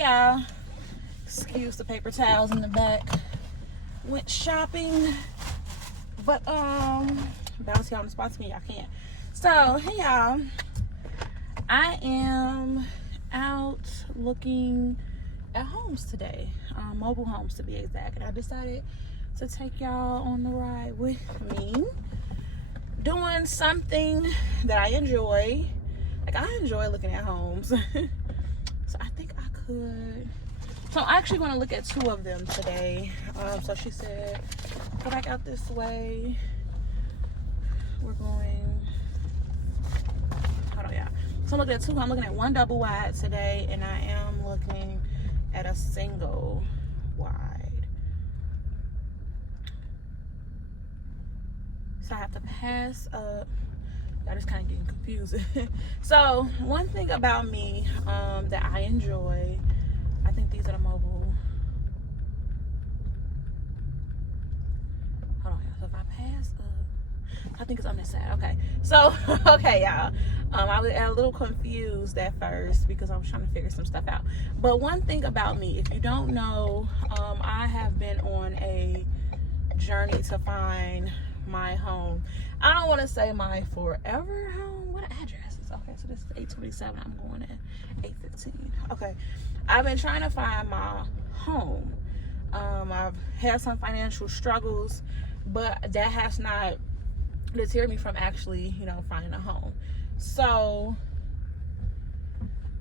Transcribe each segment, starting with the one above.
y'all, excuse the paper towels in the back. Went shopping, but bounce y'all on the spot to me, y'all can't. So hey y'all, I am out looking at homes today, mobile homes to be exact, and I decided to take y'all on the ride with me, doing something that I enjoy. Like, I enjoy looking at homes. So I think I could. So I'm actually going to look at two of them today. So she said, go back out this way. We're going, hold on, yeah. So I'm looking at two. I'm looking at one double wide today, and I am looking at a single wide. So I have to pass up. Y'all just kind of getting confused. So one thing about me that I enjoy, I think these are the mobile. Hold on, so if I pass up, I think it's on this side. Okay, so okay, y'all. I was a little confused at first because I was trying to figure some stuff out. But one thing about me, if you don't know, I have been on a journey to find my home. I don't want to say my forever home. What address is? Okay, so this is 827. I'm going at 815. Okay, I've been trying to find my home. I've had some financial struggles, but that has not deterred me from actually, finding a home. So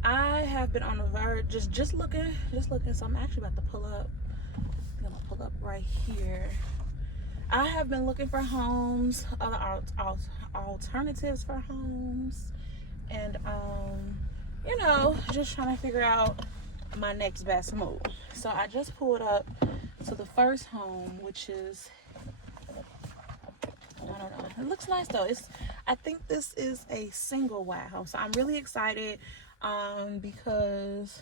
I have been on the verge, just looking. So I'm actually about to pull up. I'm gonna pull up right here. I have been looking for homes, other alternatives for homes, and just trying to figure out my next best move. So I just pulled up to the first home, which is, I don't know, it looks nice though. I think this is a single wide home, so I'm really excited because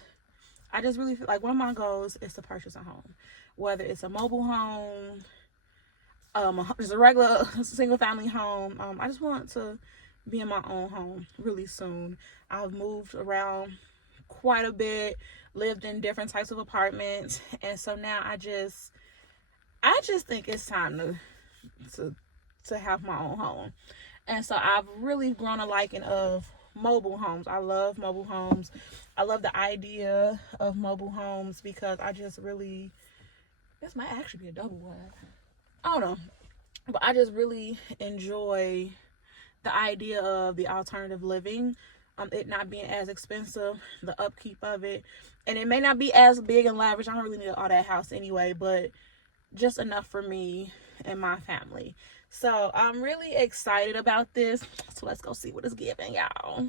I just really feel like one of my goals is to purchase a home, whether it's a mobile home, just a regular single family home. I just want to be in my own home really soon. I've moved around quite a bit, lived in different types of apartments, and so now I just think it's time to have my own home. And so I've really grown a liking of mobile homes. I love mobile homes. I love the idea of mobile homes because I just really, this might actually be a double wide. I don't know, but I just really enjoy the idea of the alternative living, it not being as expensive, the upkeep of it, and it may not be as big and lavish. I don't really need all that house anyway, but just enough for me and my family. So I'm really excited about this. So let's go see what it's giving, y'all.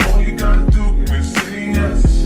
All you gotta do is say yes.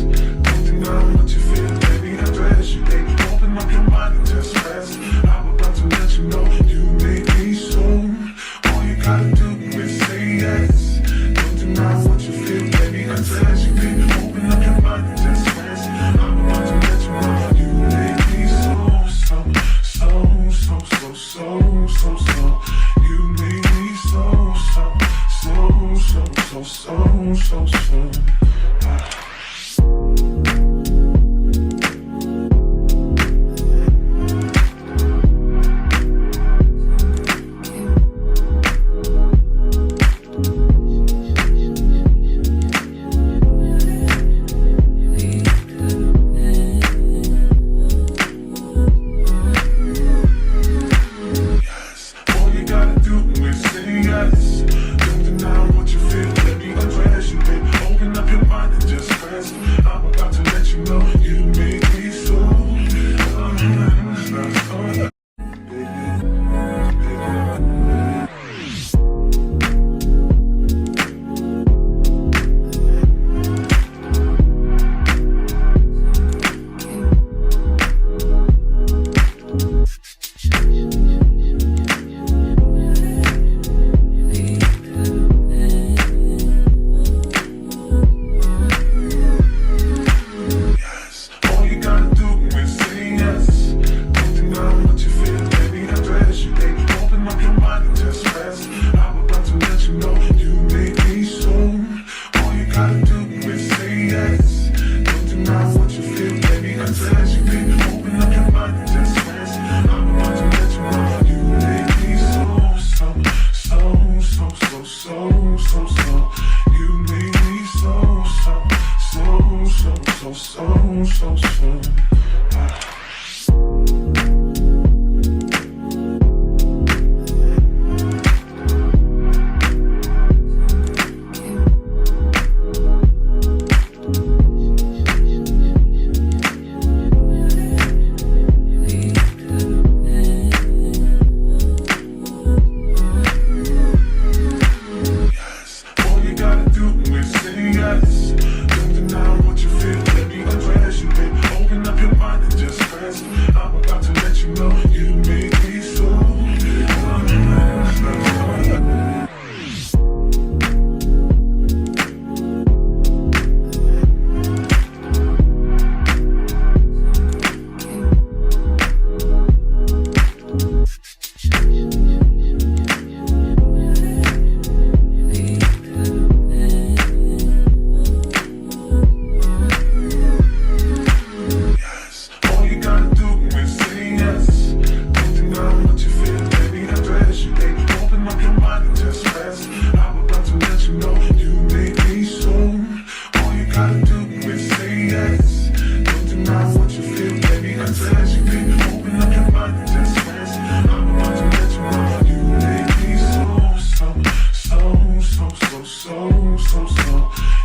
deny what you feel, baby, until you can open up your mind and just rest. I'm about to let you know you make me so.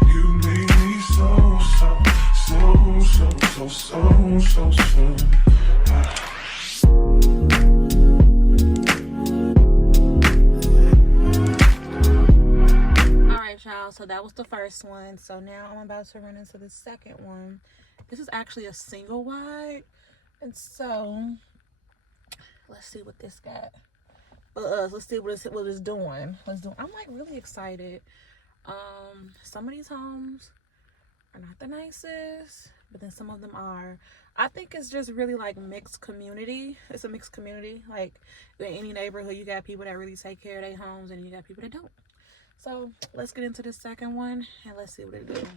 You make me so. Alright, y'all, so that was the first one. So now I'm about to run into the second one. This is actually a single wide. And so let's see what this got. Let's see what it's doing. I'm like really excited. Some of these homes are not the nicest, but then some of them are. I think it's just really like mixed community. It's a mixed community. Like in any neighborhood, you got people that really take care of their homes, and you got people that don't. So let's get into the second one and let's see what it do.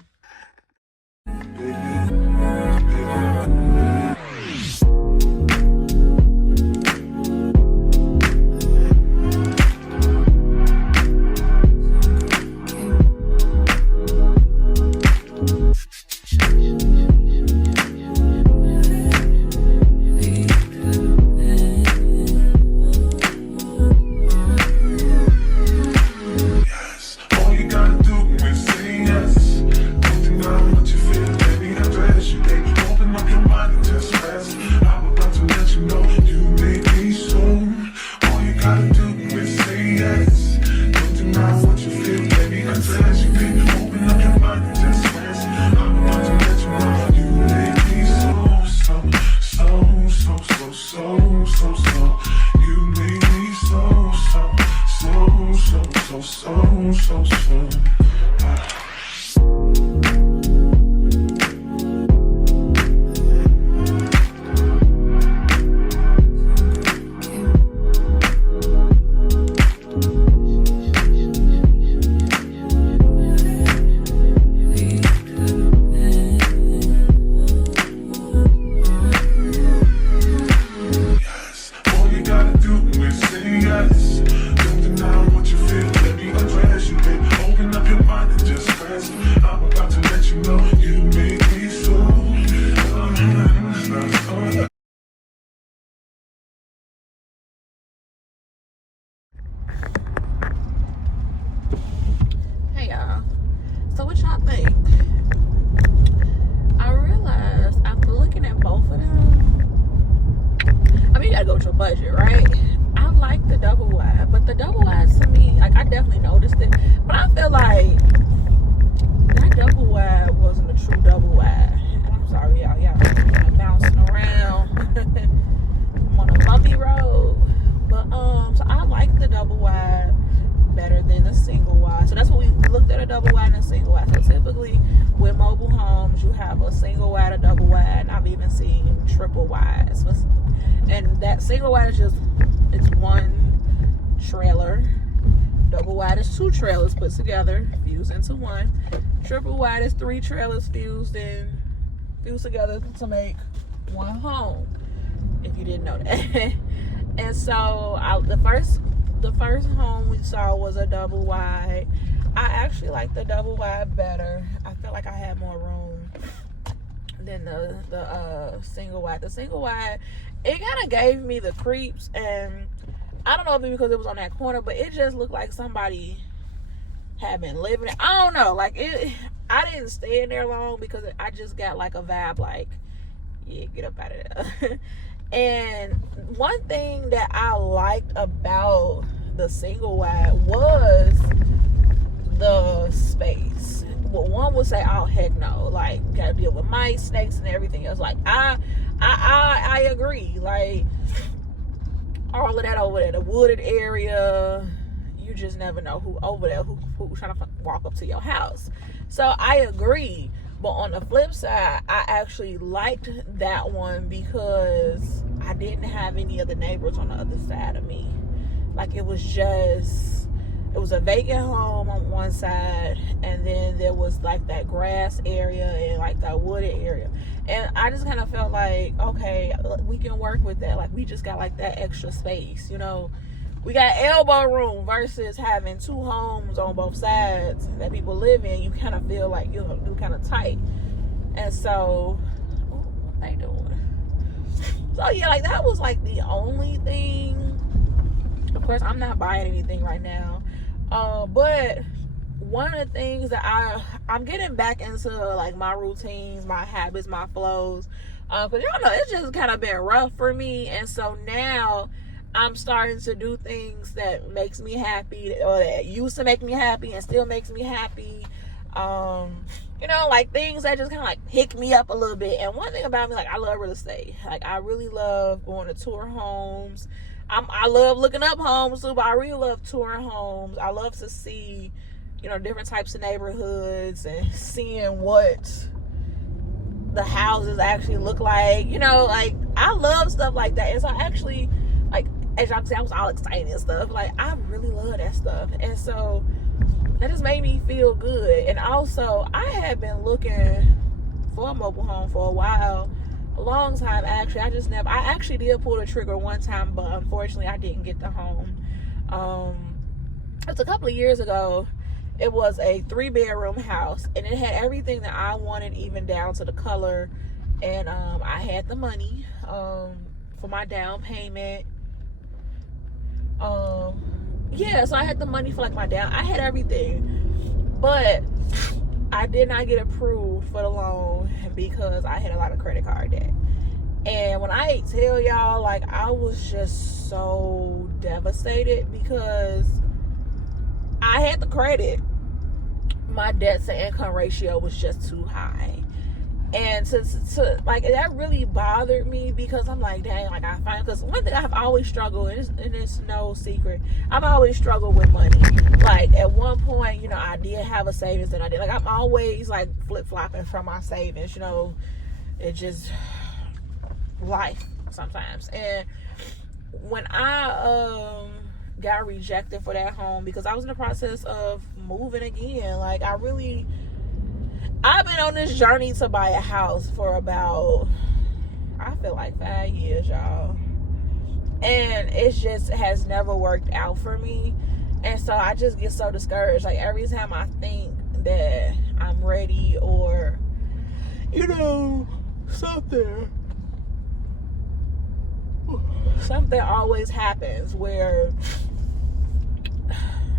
Hey y'all, so what y'all think? I realized after looking at both of them, I mean, you gotta go with your budget, right? I like the double wide, but the double wide to me, like, I definitely noticed it, but I feel like that double wide wasn't a true double wide. And I'm sorry, y'all kind of bouncing around. I'm on a bumpy road, but so I like the double wide better than the single wide. So that's what we looked at, a double wide and a single wide. So typically with mobile homes, you have a single wide, a double wide, and I've even seen triple wides. And that single wide is just, it's one trailer. Double wide is two trailers put together, fused into one. Triple wide is three trailers fused together to make one home, if you didn't know that. And so the first home we saw was a double wide. I actually like the double wide better. I felt like I had more room than the single wide. The single wide, it kind of gave me the creeps, and I don't know if it's because it was on that corner, but it just looked like somebody had been living it. I don't know, like it. I didn't stay in there long because I just got like a vibe like, yeah, get up out of there. And one thing that I liked about the single wide was the space. Well, one would say, oh heck no, like gotta deal with mice, snakes, and everything else. Like I agree. Like all of that over there, the wooded area, you just never know who over there, who's trying to walk up to your house. So I agree. But on the flip side, I actually liked that one because I didn't have any of the neighbors on the other side of me. Like it was a vacant home on one side, and then there was like that grass area and like that wooded area. And I just kind of felt like, okay, we can work with that. Like we just got like that extra space, you know. We got elbow room versus having two homes on both sides that people live in. You kind of feel like you're kind of tight. And so, So yeah, like that was like the only thing. Of course, I'm not buying anything right now, but one of the things that I'm getting back into, like my routines, my habits, my flows, because y'all know it's just kind of been rough for me, and so now I'm starting to do things that makes me happy, or that used to make me happy and still makes me happy. Like things that just kind of like pick me up a little bit. And one thing about me, like I love real estate. Like I really love going to tour homes. I love looking up homes too, but I really love touring homes. I love to see, different types of neighborhoods and seeing what the houses actually look like. Like I love stuff like that. And so I actually, like, as y'all can see, I was all excited and stuff. Like I really love that stuff. And so that just made me feel good. And also, I had been looking for a mobile home for a while, a long time actually. I actually did pull the trigger one time, but unfortunately I didn't get the home. It was a couple of years ago. It was a 3-bedroom house, and it had everything that I wanted, even down to the color. And I had the money for my down payment. So I had the money for like my down. I had everything, but I did not get approved for the loan because I had a lot of credit card debt. And when I tell y'all, like, I was just so devastated because I had the credit. My debt to income ratio was just too high. And to like, that really bothered me because I'm like, dang, like because one thing I've always struggled, and it's no secret, I've always struggled with money. Like at one point, I did have a savings that I did. Like I'm always like flip-flopping from my savings, it just life sometimes. And when I got rejected for that home because I was in the process of moving again, like I've been on this journey to buy a house for about, I feel like 5 years, y'all. And it just has never worked out for me. And so I just get so discouraged. Like every time I think that I'm ready or, something always happens where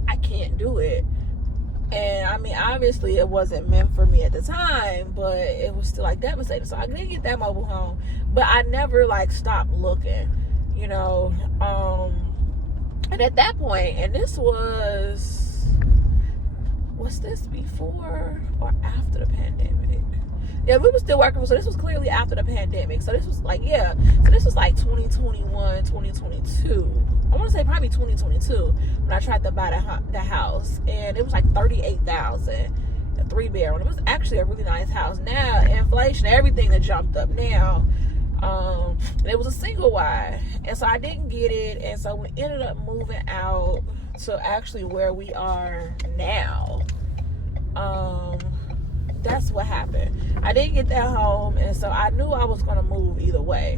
I can't do it. And I mean, obviously it wasn't meant for me at the time, but it was still like devastating. So I didn't get that mobile home, but I never like stopped looking, and at that point, and this was this before or after the pandemic? Yeah, we were still working, so this was clearly after the pandemic. So this was like, so this was like 2021, 2022. I want to say probably 2022 when I tried to buy the house, and it was like $38,000, a 3-bedroom. It was actually a really nice house. Now inflation, everything that jumped up now. And it was a single wide, and so I didn't get it, and so we ended up moving out to actually where we are now. That's what happened. I didn't get that home, and so I knew I was gonna move either way.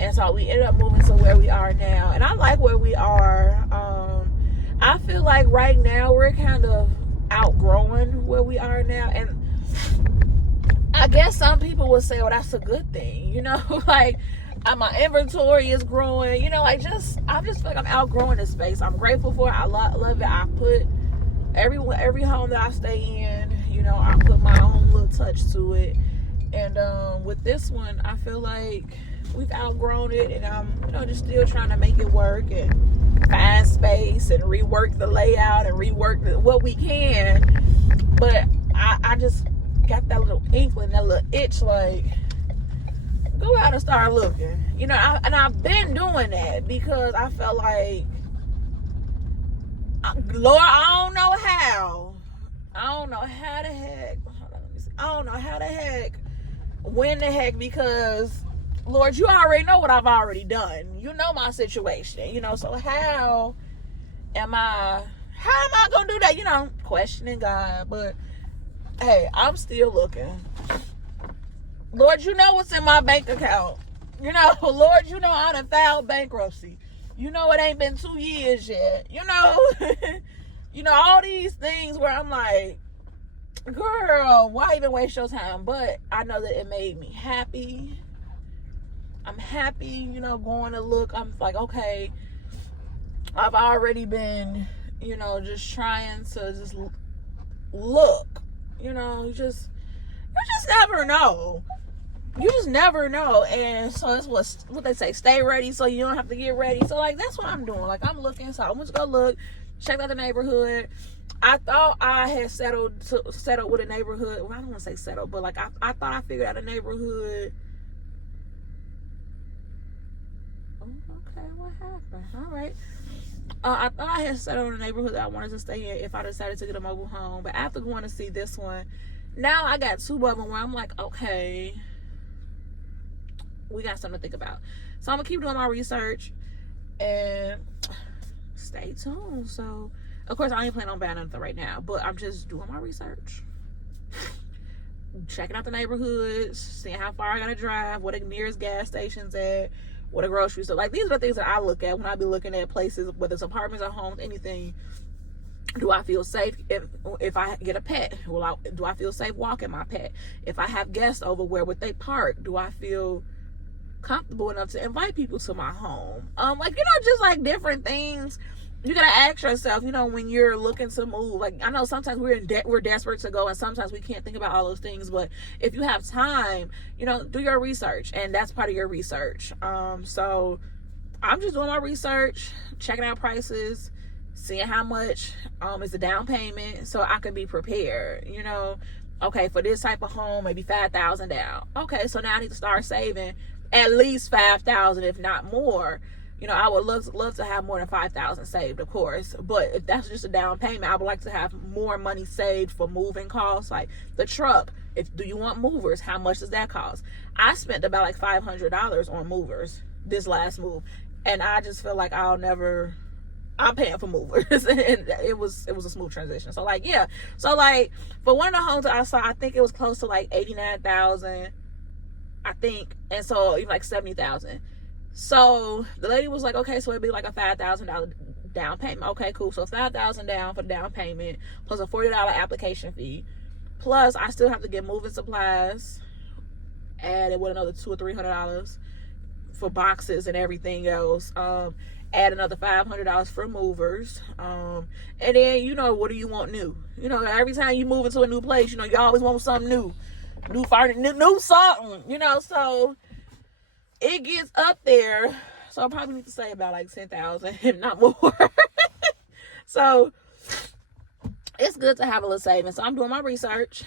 And so we ended up moving to where we are now. And I like where we are. I feel like right now we're kind of outgrowing where we are now. And I guess some people would say, well, that's a good thing. Like my inventory is growing. I just feel like I'm outgrowing this space. I'm grateful for it. I love it. I put every home that I stay in, I put my own little touch to it. And with this one, I feel like we've outgrown it, and I'm just still trying to make it work and find space and rework the layout and rework what we can. But I just got that little inkling, that little itch, like, go out and start looking, and I've been doing that because I felt like, Lord, I don't know how the heck, hold on, let me see. I don't know how the heck, when the heck, because Lord, you already know what I've already done. You know my situation, so how am I gonna do that? Questioning God. But hey, I'm still looking. Lord, you know what's in my bank account. Lord, I done filed bankruptcy. It ain't been 2 years yet. All these things where I'm like, girl, why even waste your time? But I know that it made me happy. I'm happy, you know, going to look. I'm like, okay, I've already been, you know, just trying to just look, you know, you just never know. You just never know. And so that's what they say, stay ready so you don't have to get ready. So like that's what I'm doing. Like I'm looking, so I'm just gonna look, check out the neighborhood. I thought I had settled with a neighborhood. Well, I don't want to say settled, but like I thought I figured out a neighborhood. Oh, okay, what happened? All right. I thought I had settled in a neighborhood that I wanted to stay in if I decided to get a mobile home. But after going to see this one, now I got two of them where I'm like, okay, we got something to think about. So I'm gonna keep doing my research and stay tuned. So of course I ain't planning on buying nothing right now, but I'm just doing my research, checking out the neighborhoods, seeing how far I gotta drive, what the nearest gas station's at, what a grocery store. Like these are the things that I look at when I be looking at places, whether it's apartments or homes, anything. Do I feel safe if I get a pet? Do I feel safe walking my pet? If I have guests over, where would they park? Do I feel comfortable enough to invite people to my home? Like, you know, just like different things you gotta ask yourself, you know, when you're looking to move. Like, I know sometimes we're desperate to go, and sometimes we can't think about all those things, but if you have time, you know, do your research, and that's part of your research. So I'm just doing my research, checking out prices, seeing how much is the down payment, so I can be prepared. You know, okay, for this type of home, maybe $5,000 down. Okay, so now I need to start saving at least $5,000, if not more. You know, I would love to have more than $5,000 saved, of course. But if that's just a down payment, I would like to have more money saved for moving costs, like the truck. Do you want movers? How much does that cost? I spent about like $500 on movers this last move, and I just feel like I'm paying for movers. And it was a smooth transition. So like, yeah. So like for one of the homes that I saw, I think it was close to like 89,000, I think, and so even like 70,000. So the lady was like, okay, so it'd be like a $5,000 down payment. Okay, cool. So $5,000 down for the down payment, plus a $40 application fee, plus I still have to get moving supplies, added with another $200 or $300 for boxes and everything else. Add another $500 for movers. And then, you know, what do you want new? You know, every time you move into a new place, you know, you always want something new furniture, new something, you know. So it gets up there. So I probably need to say about like 10,000, if not more. So it's good to have a little savings. So I'm doing my research.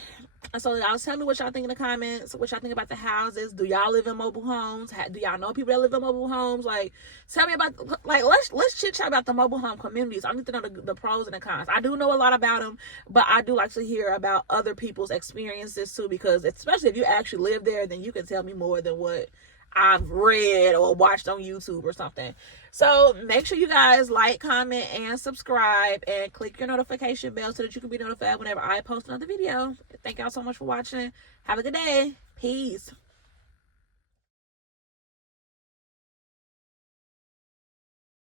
And so y'all tell me what y'all think in the comments, what y'all think about the houses. Do y'all live in mobile homes? Do y'all know people that live in mobile homes? Like, tell me about, like, let's chit chat about the mobile home communities. I need to know the pros and the cons. I do know a lot about them, but I do like to hear about other people's experiences too, because especially if you actually live there, then you can tell me more than what I've read or watched on YouTube or something. So make sure you guys like, comment, and subscribe, and click your notification bell so that you can be notified whenever I post another video. Thank y'all so much for watching. Have a good day. Peace.